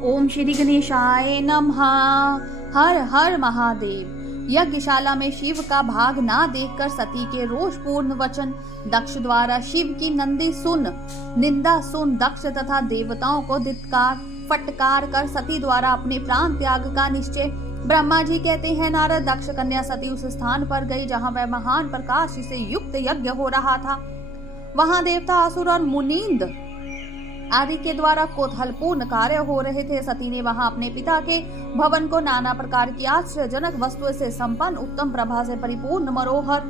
ओम श्री गणेशाय नमः। हर हर महादेव। यज्ञशाला में शिव का भाग ना देखकर सती के रोषपूर्ण वचन, दक्ष द्वारा शिव की निंदा सुन दक्ष तथा देवताओं को धिक्कार फटकार कर सती द्वारा अपने प्राण त्याग का निश्चय। ब्रह्मा जी कहते हैं, नारद दक्ष कन्या सती उस स्थान पर गई जहां वह महान प्रकाश से युक्त यज्ञ हो रहा था। वहां देवता, असुर और मुनींद आदि के द्वारा कौतूहलपूर्ण कार्य हो रहे थे। सती ने वहां अपने पिता के भवन को नाना प्रकार की आश्चर्यजनक वस्तुओं से संपन्न, उत्तम प्रभा से परिपूर्ण, मनोहर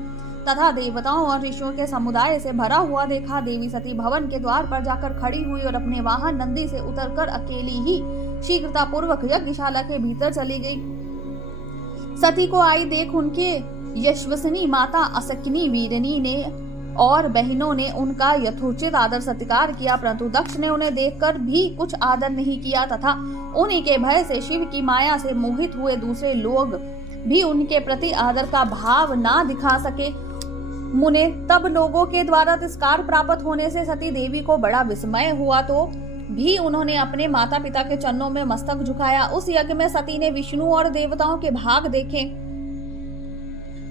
तथा देवताओं और ऋषियों के समुदाय से भरा हुआ देखा। देवी सती भवन के द्वार पर जाकर खड़ी हुई और अपने वाहन नंदी से उतरकर अकेली ही शीघ्रता पूर्वक यज्ञशाला के भीतर चली गई। सती को आई देख उनके यशस्विनी माता असकिनी वीरनी ने और बहनों ने उनका यथोचित आदर सत्कार किया, परंतु दक्ष ने उन्हें देखकर भी कुछ आदर नहीं किया तथा उन्हीं के भय से शिव की माया से मोहित हुए दूसरे लोग भी उनके प्रति आदर का भाव ना दिखा सके। मुने तब लोगों के द्वारा तिरस्कार प्राप्त होने से सती देवी को बड़ा विस्मय हुआ, तो भी उन्होंने अपने माता पिता के चरणों में मस्तक झुकाया। उस यज्ञ में सती ने विष्णु और देवताओं के भाग देखे,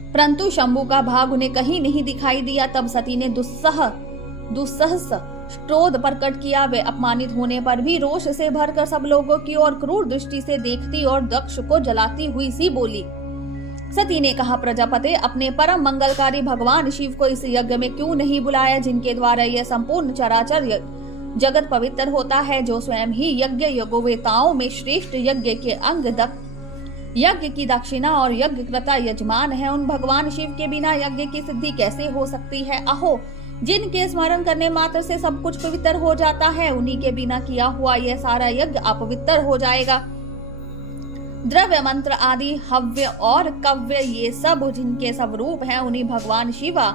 परंतु शंभु का भाग उन्हें कहीं नहीं दिखाई दिया। तब सती ने दुस्सहस क्रोध प्रकट किया। वे अपमानित होने पर भी रोष से भरकर सब लोगों की ओर क्रूर दृष्टि से देखती और दक्ष को जलाती हुई सी बोली। सती ने कहा, प्रजापते, अपने परम मंगलकारी भगवान शिव को इस यज्ञ में क्यों नहीं बुलाया, जिनके द्वारा यह संपूर्ण चराचर जगत पवित्र होता है, जो स्वयं ही यज्ञ यज्ञवेताओं में श्रेष्ठ यज्ञ के अंग यज्ञ की दक्षिणा और यज्ञकृता यजमान है। उन भगवान शिव के बिना यज्ञ की सिद्धि कैसे हो सकती है। अहो, जिनके स्मरण करने मात्र से सब कुछ पवित्र हो जाता है, उन्हीं के बिना किया हुआ यह सारा यज्ञ अपवित्र हो जाएगा। द्रव्य मंत्र आदि हव्य और कव्य ये सब जिनके सब रूप हैं, उन्हीं भगवान शिवा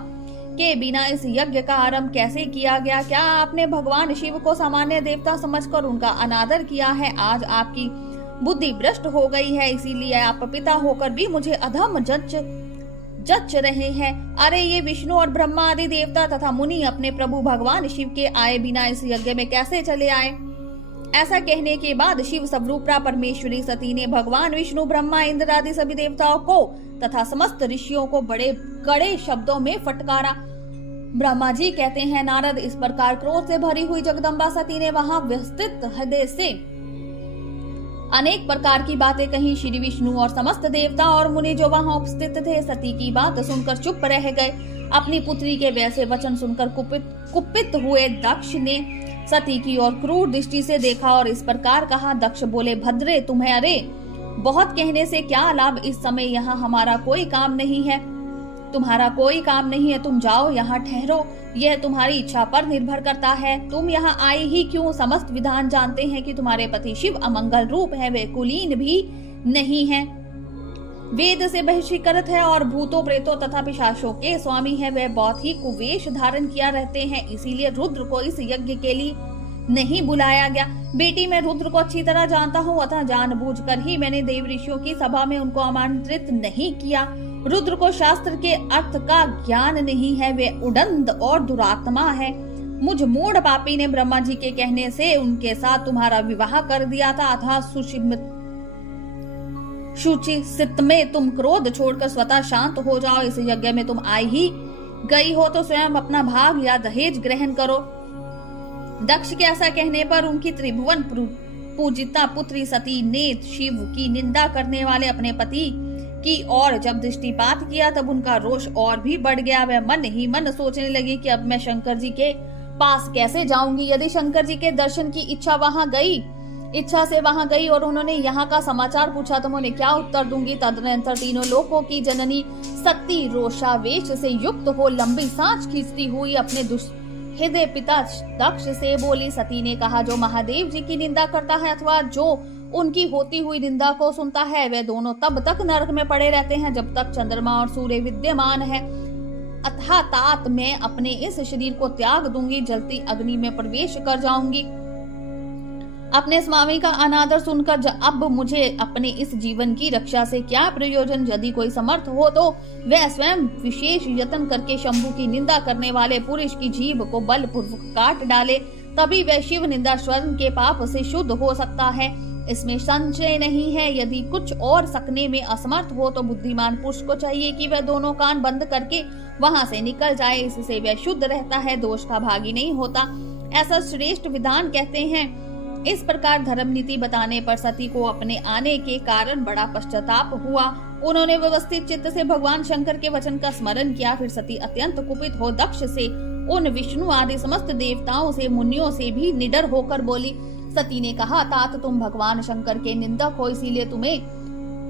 के बिना इस यज्ञ का आरंभ कैसे किया गया। क्या आपने भगवान शिव को सामान्य देवता समझकर उनका अनादर किया है। आज आपकी बुद्धि भ्रष्ट हो गई है, इसीलिए आप पिता होकर भी मुझे अधम जच रहे हैं। अरे, ये विष्णु और ब्रह्मा आदि देवता तथा मुनि अपने प्रभु भगवान शिव के आए बिना इस यज्ञ में कैसे चले आए। ऐसा कहने के बाद शिव स्वरूपा परमेश्वरी सती ने भगवान विष्णु, ब्रह्मा, इंद्र आदि सभी देवताओं को तथा समस्त ऋषियों को बड़े कड़े शब्दों में फटकारा। ब्रह्मा जी कहते हैं, नारद, इस प्रकार क्रोध से भरी हुई जगदम्बा सती ने वहां व्यस्तित हृदय से अनेक प्रकार की बातें कही। श्री विष्णु और समस्त देवता और मुनि जो वहां उपस्थित थे, सती की बात सुनकर चुप रह गए। अपनी पुत्री के वैसे वचन सुनकर कुपित हुए दक्ष ने सती की ओर क्रूर दृष्टि से देखा और इस प्रकार कहा। दक्ष बोले, भद्रे, तुम्हें अरे बहुत कहने से क्या लाभ। इस समय यहाँ हमारा कोई काम नहीं है, तुम्हारा कोई काम नहीं है। तुम जाओ, यहाँ ठहरो, यह तुम्हारी इच्छा पर निर्भर करता है। तुम यहाँ आई ही क्यों। समस्त विधान जानते हैं कि तुम्हारे पति शिव अमंगल रूप है, वे कुलीन भी नहीं है, वेद से बहिष्कृत है और भूतों, प्रेतों तथा पिशाचों के स्वामी है। वे बहुत ही कुवेश धारण किया रहते हैं, इसीलिए रुद्र को इस यज्ञ के लिए नहीं बुलाया गया। बेटी, मैं रुद्र को अच्छी तरह जानता हूँ, अतः जानबूझकर ही मैंने देव ऋषियों की सभा में उनको आमंत्रित नहीं किया। रुद्र को शास्त्र के अर्थ का ज्ञान नहीं है, वे उदंड और दुरात्मा है। मुझ मूढ़ पापी ने ब्रह्मा जी के कहने से उनके साथ तुम्हारा विवाह कर दिया था, अतः शुचित में तुम क्रोध छोड़कर स्वतः शांत हो जाओ। इस यज्ञ में तुम आई ही गई हो तो स्वयं अपना भाग या दहेज ग्रहण करो। दक्ष के ऐसा कहने पर उनकी त्रिभुवन पूजिता पुत्री सती ने शिव की निंदा करने वाले अपने पति की और जब दृष्टिपात किया, तब उनका रोष और भी बढ़ गया। वह मन ही मन सोचने लगी कि अब मैं शंकर जी के पास कैसे जाऊंगी। यदि शंकर जी के दर्शन की इच्छा से वहां गई और उन्होंने यहाँ का समाचार पूछा तो मैं उन्हें क्या उत्तर दूंगी। तदनंतर तीनों लोकों की जननी सती रोषावेश से युक्त हो लंबी सांस खींचती हुई अपने हृदय पिता दक्ष से बोली। सती ने कहा, जो महादेव जी की निंदा करता है अथवा जो उनकी होती हुई निंदा को सुनता है, वे दोनों तब तक नरक में पड़े रहते हैं जब तक चंद्रमा और सूर्य विद्यमान है। अतः तात मैं अपने इस शरीर को त्याग दूंगी, जलती अग्नि में प्रवेश कर जाऊंगी। अपने स्वामी का अनादर सुनकर अब मुझे अपने इस जीवन की रक्षा से क्या प्रयोजन। यदि कोई समर्थ हो तो वह स्वयं विशेष यत्न करके शंभु की निंदा करने वाले पुरुष की जीभ को बलपूर्वक काट डाले, तभी वह शिव निंदा स्वर्ण के पाप से शुद्ध हो सकता है। इसमें संशय नहीं है। यदि कुछ और सकने में असमर्थ हो तो बुद्धिमान पुरुष को चाहिए कि वह दोनों कान बंद करके वहां से निकल जाए। इससे वह शुद्ध रहता है, दोष का भागी नहीं होता। ऐसा श्रेष्ठ विधान कहते हैं। इस प्रकार धर्म नीति बताने पर सती को अपने आने के कारण बड़ा पश्चाताप हुआ। उन्होंने व्यवस्थित चित्त से भगवान शंकर के वचन का स्मरण किया। फिर सती अत्यंत कुपित हो दक्ष से, उन विष्णु आदि समस्त देवताओं से, मुनियों से भी निडर होकर बोली। सती ने कहा, तात तुम भगवान शंकर के निंदक हो, इसीलिए तुम्हें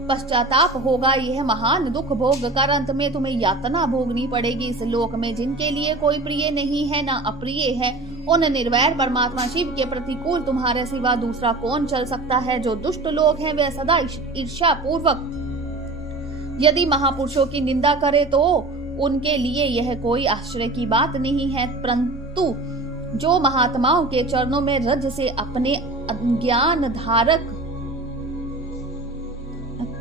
पश्चाताप होगा। यह महान दुख भोग कर अंत में तुम्हें यातना भोगनी पड़ेगी। इस लोक में जिनके लिए कोई प्रिय नहीं है ना अप्रिय है, उन निर्वैर परमात्मा शिव के प्रतिकूल तुम्हारे सिवा दूसरा कौन चल सकता है। जो दुष्ट लोग हैं वे सदा ईर्ष्या पूर्वक यदि महापुरुषों की निंदा करे तो उनके लिए यह कोई आश्चर्य की बात नहीं है। परंतु जो महात्माओं के चरणों में रज से अपने अज्ञान धारक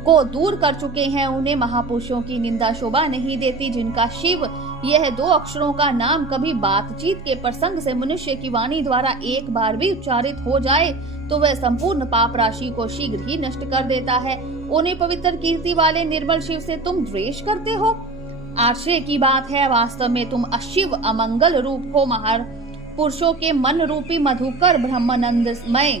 को दूर कर चुके हैं, उन्हें महापुरुषों की निंदा शोभा नहीं देती। जिनका शिव यह 2 अक्षरों का नाम कभी बातचीत के प्रसंग से मनुष्य की वाणी द्वारा एक बार भी उच्चारित हो जाए तो वह संपूर्ण पाप राशि को शीघ्र ही नष्ट कर देता है। उन्हें पवित्र कीर्ति वाले निर्मल शिव से तुम द्वेष करते हो। आश्चर्य की बात है, वास्तव में तुम अशिव अमंगल रूप हो। महापुरुषों के मन रूपी मधुकर ब्रह्मानंदमय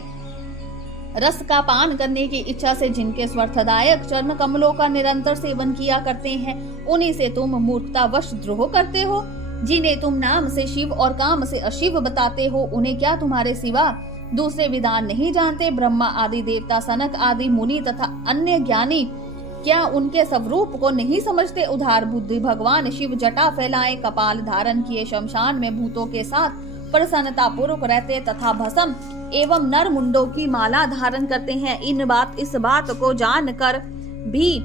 रस का पान करने की इच्छा से जिनके स्वर्थदायक चरण कमलों का निरंतर सेवन किया करते हैं, उन्हीं से तुम मूर्खतावश द्रोह करते हो। जिन्हें तुम नाम से शिव और काम से अशिव बताते हो, उन्हें क्या तुम्हारे सिवा दूसरे विधान नहीं जानते? ब्रह्मा आदि देवता, सनक आदि मुनि तथा अन्य ज्ञानी क्या उनके स्वरूप को नहीं समझते? उधार बुद्धि भगवान शिव जटा फैलाए, कपाल धारण किए, शमशान में भूतों के साथ प्रसन्नता पूर्वक रहते तथा भस्म एवं नर मुंडों की माला धारण करते हैं। इस बात को जानकर भी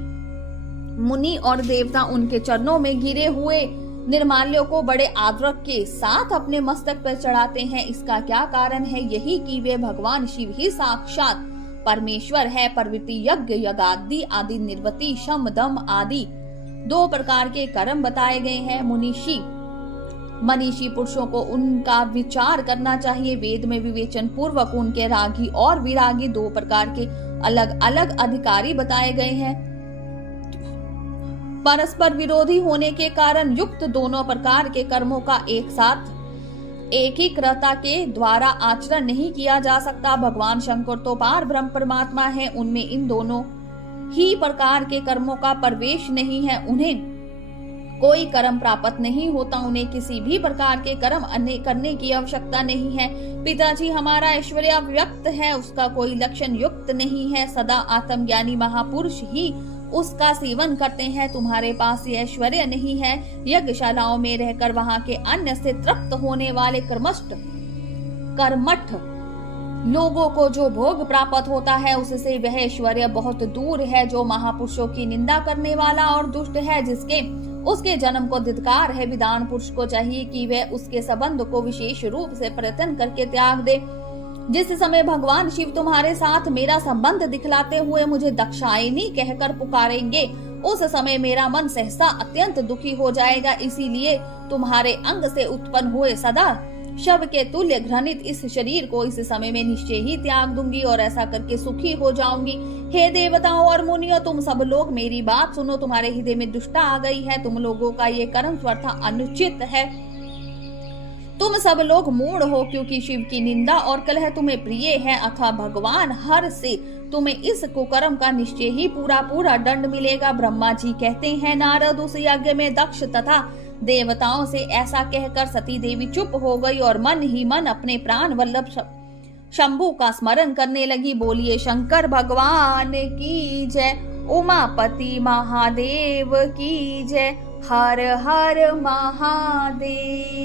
मुनि और देवता उनके चरणों में गिरे हुए निर्माल्यों को बड़े आदर के साथ अपने मस्तक पर चढ़ाते हैं। इसका क्या कारण है? यही कि वे भगवान शिव ही साक्षात परमेश्वर है। प्रवृत्ति यज्ञ, यज्ञादि आदि, निर्वृत्ति, शम दम आदि 2 प्रकार के कर्म बताए गए हैं। मनीषी पुरुषों को उनका विचार करना चाहिए। वेद में विवेचन पूर्वक उनके रागी और विरागी 2 प्रकार के अलग अलग अधिकारी बताए गए हैं। परस्पर विरोधी होने के कारण युक्त दोनों प्रकार के कर्मों का एक साथ एकीकृता के द्वारा आचरण नहीं किया जा सकता। भगवान शंकर तो पार ब्रह्म परमात्मा है, उनमें इन दोनों ही प्रकार के कर्मों का प्रवेश नहीं है। उन्हें कोई कर्म प्राप्त नहीं होता, उन्हें किसी भी प्रकार के कर्म करने की आवश्यकता नहीं है। पिताजी, हमारा ऐश्वर्य व्यक्त है, उसका कोई लक्षण युक्त नहीं है। सदा आत्मज्ञानी महापुरुष ही उसका सेवन करते हैं। तुम्हारे पास ये ऐश्वर्य नहीं है। यज्ञशालाओं में रहकर वहां के अन्न से तृप्त होने वाले कर्मठ लोगों को जो भोग प्राप्त होता है, उससे वह ऐश्वर्य बहुत दूर है। जो महापुरुषों की निंदा करने वाला और दुष्ट है, जिसके उसके जन्म को धिक्कार है, विद्वान पुरुष को चाहिए कि वह उसके संबंध को विशेष रूप से प्रयत्न करके त्याग दे। जिस समय भगवान शिव तुम्हारे साथ मेरा संबंध दिखलाते हुए मुझे दाक्षायणी कहकर पुकारेंगे, उस समय मेरा मन सहसा अत्यंत दुखी हो जाएगा। इसीलिए तुम्हारे अंग से उत्पन्न हुए सदा शव के तुल्य घृणित इस शरीर को इस समय में निश्चय ही त्याग दूंगी और ऐसा करके सुखी हो जाऊंगी। हे देवताओं और मुनियों, तुम सब लोग मेरी बात सुनो। तुम्हारे हृदय में दुष्टता आ गई है। तुम लोगों का ये कर्म स्वतः अनुचित है। तुम सब लोग मूढ़ हो, क्योंकि शिव की निंदा और कलह तुम्हें प्रिय है। अथवा भगवान हर से तुम्हें इस कुकर्म का निश्चय ही पूरा दंड मिलेगा। ब्रह्मा जी कहते हैं, नारद उस यज्ञ में दक्ष तथा देवताओं से ऐसा कहकर सती देवी चुप हो गई और मन ही मन अपने प्राण वल्लभ शंभु का स्मरण करने लगी। बोलिए शंकर भगवान की जय, उमापति महादेव की जय, हर हर महादेव।